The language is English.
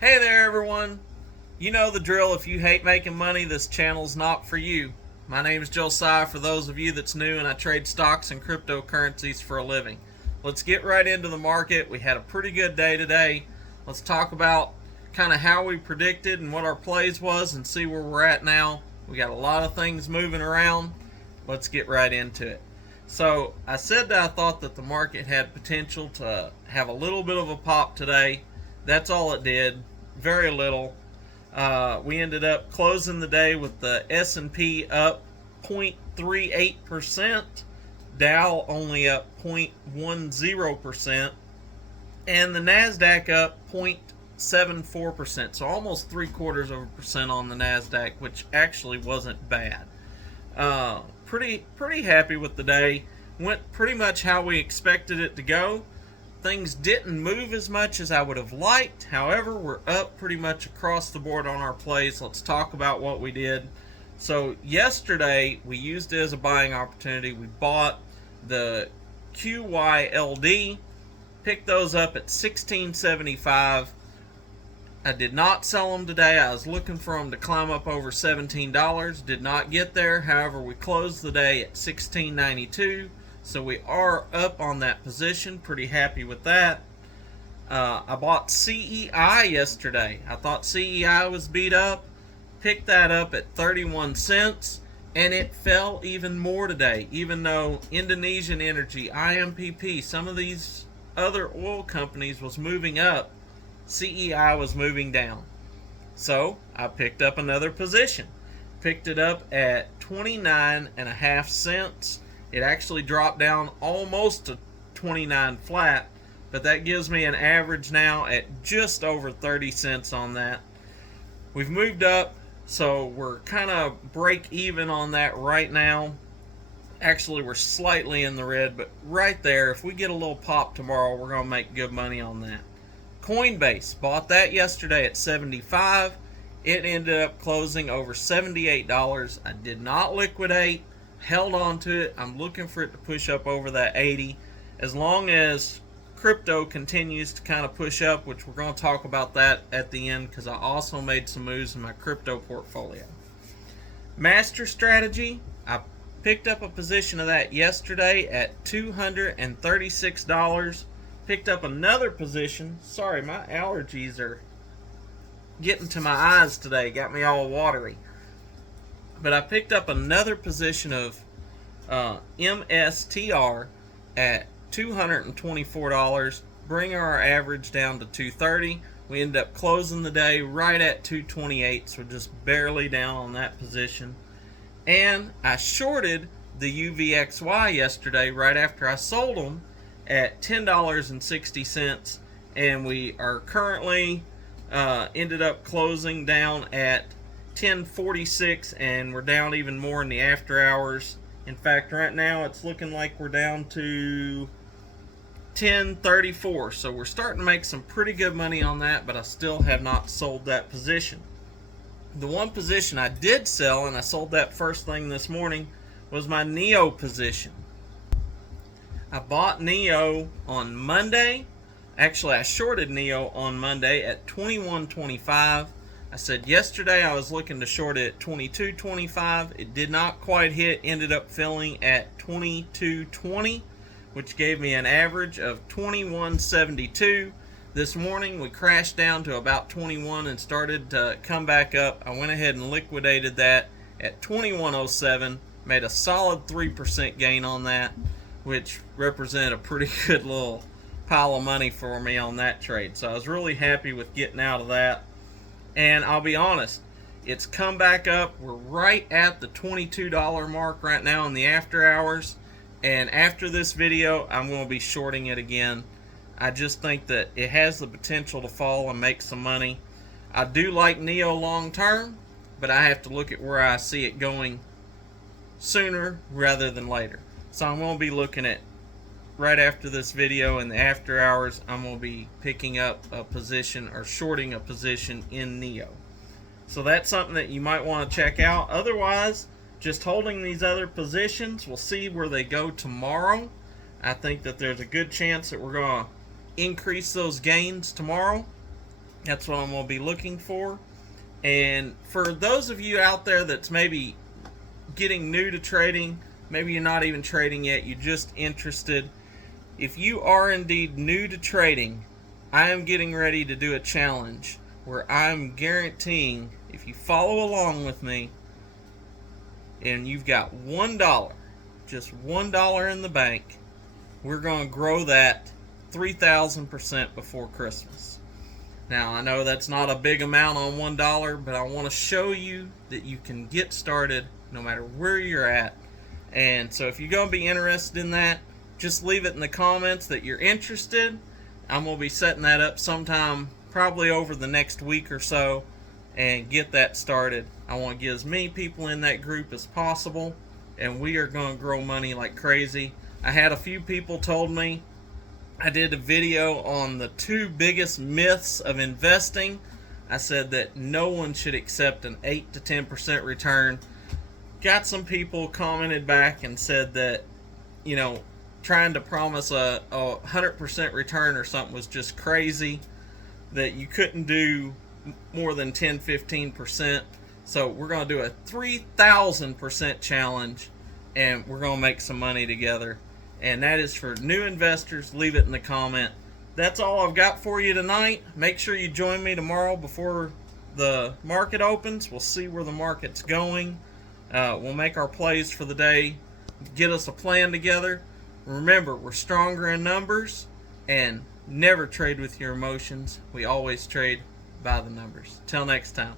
Hey there, everyone. You know the drill. If you hate making money, this channel's not for you. My name is Josiah, for those of you that's new, and I trade stocks and cryptocurrencies for a living. Let's get right into the market. We had a pretty good day today. Let's talk about kind of how we predicted and what our plays was and see where we're at now. We got a lot of things moving around. Let's get right into it. So I said that I thought that the market had potential to have a little bit of a pop today. That's all it did. Very little. We ended up closing the day with the S&P up 0.38%, Dow only up 0.10%, and the Nasdaq up 0.74%. So almost 0.75% on the Nasdaq, which actually wasn't bad. Pretty happy with the day. Went pretty much how we expected it to go. Things didn't move as much as I would have liked. However, we're up pretty much across the board on our plays. Let's talk about what we did. So yesterday, we used it as a buying opportunity. We bought the QYLD, picked those up at $16.75. I did not sell them today. I was looking for them to climb up over $17. Did not get there. However, we closed the day at $16.92. So we are up on that position. Pretty happy with that. I bought CEI yesterday. I thought CEI was beat up. Picked that up at 31 cents. And it fell even more today. Even though Indonesian Energy, IMPP, some of these other oil companies was moving up, CEI was moving down. So I picked up another position. Picked it up at 29.5 cents. It actually dropped down almost to 29 flat, but that gives me an average now at just over 30 cents on that. We've moved up, so we're kind of break even on that right now. Actually, we're slightly in the red, but right there, if we get a little pop tomorrow, we're going to make good money on that. Coinbase, bought that yesterday at 75. It ended up closing over $78. I did not liquidate. Held on to it. I'm looking for it to push up over that 80. As long as crypto continues to kind of push up, which we're going to talk about that at the end because I also made some moves in my crypto portfolio. MasterStrategy, I picked up a position of that yesterday at $236. Picked up another position. Sorry, my allergies are getting to my eyes today. Got me all watery. But I picked up another position of MSTR at $224, bring our average down to $230. We ended up closing the day right at $228, so just barely down on that position. And I shorted the UVXY yesterday right after I sold them at $10.60, and we are currently ended up closing down at 10:46, and we're down even more in the after hours. In fact, right now it's looking like we're down to 10:34, so we're starting to make some pretty good money on that, but I still have not sold that position. The one position I did sell, and I sold that first thing this morning, was my NEO position. I bought NEO on Monday. Actually, I shorted NEO on Monday at 21.25. I said yesterday I was looking to short it at 22.25. It did not quite hit. Ended up filling at 22.20, which gave me an average of 21.72. This morning we crashed down to about 21 and started to come back up. I went ahead and liquidated that at 21.07. Made a solid 3% gain on that, which represented a pretty good little pile of money for me on that trade. So I was really happy with getting out of that. And I'll be honest, it's come back up. We're right at the $22 mark right now in the after hours. And after this video, I'm going to be shorting it again. I just think that it has the potential to fall and make some money. I do like NEO long term, but I have to look at where I see it going sooner rather than later. So I'm going to be looking at right after this video in the after hours. I'm going to be picking up a position or shorting a position in NEO. So that's something that you might want to check out. Otherwise, just holding these other positions. We'll see where they go tomorrow. I think that there's a good chance that we're going to increase those gains tomorrow. That's what I'm going to be looking for. And for those of you out there that's maybe getting new to trading, maybe you're not even trading yet, you're just interested. If you are indeed new to trading, I am getting ready to do a challenge where I'm guaranteeing if you follow along with me and you've got $1, just $1 in the bank, we're going to grow that 3,000% before Christmas. Now, I know that's not a big amount on $1, but I want to show you that you can get started no matter where you're at. And so if you're going to be interested in that, just leave it in the comments that you're interested. I'm going to be setting that up sometime probably over the next week or so and get that started. I want to get as many people in that group as possible, and we are going to grow money like crazy. I had a few people told me, I did a video on the 2 biggest myths of investing. I said that no one should accept an 8 to 10% return. Got some people commented back and said that, trying to promise a 100% return or something was just crazy, that you couldn't do more than 10-15%. So we're going to do a 3,000% challenge, and we're going to make some money together. And that is for new investors. Leave it in the comment. That's all I've got for you tonight. Make sure you join me tomorrow before the market opens. We'll see where the market's going. We'll make our plays for the day, get us a plan together. Remember, we're stronger in numbers, and never trade with your emotions. We always trade by the numbers. Till next time.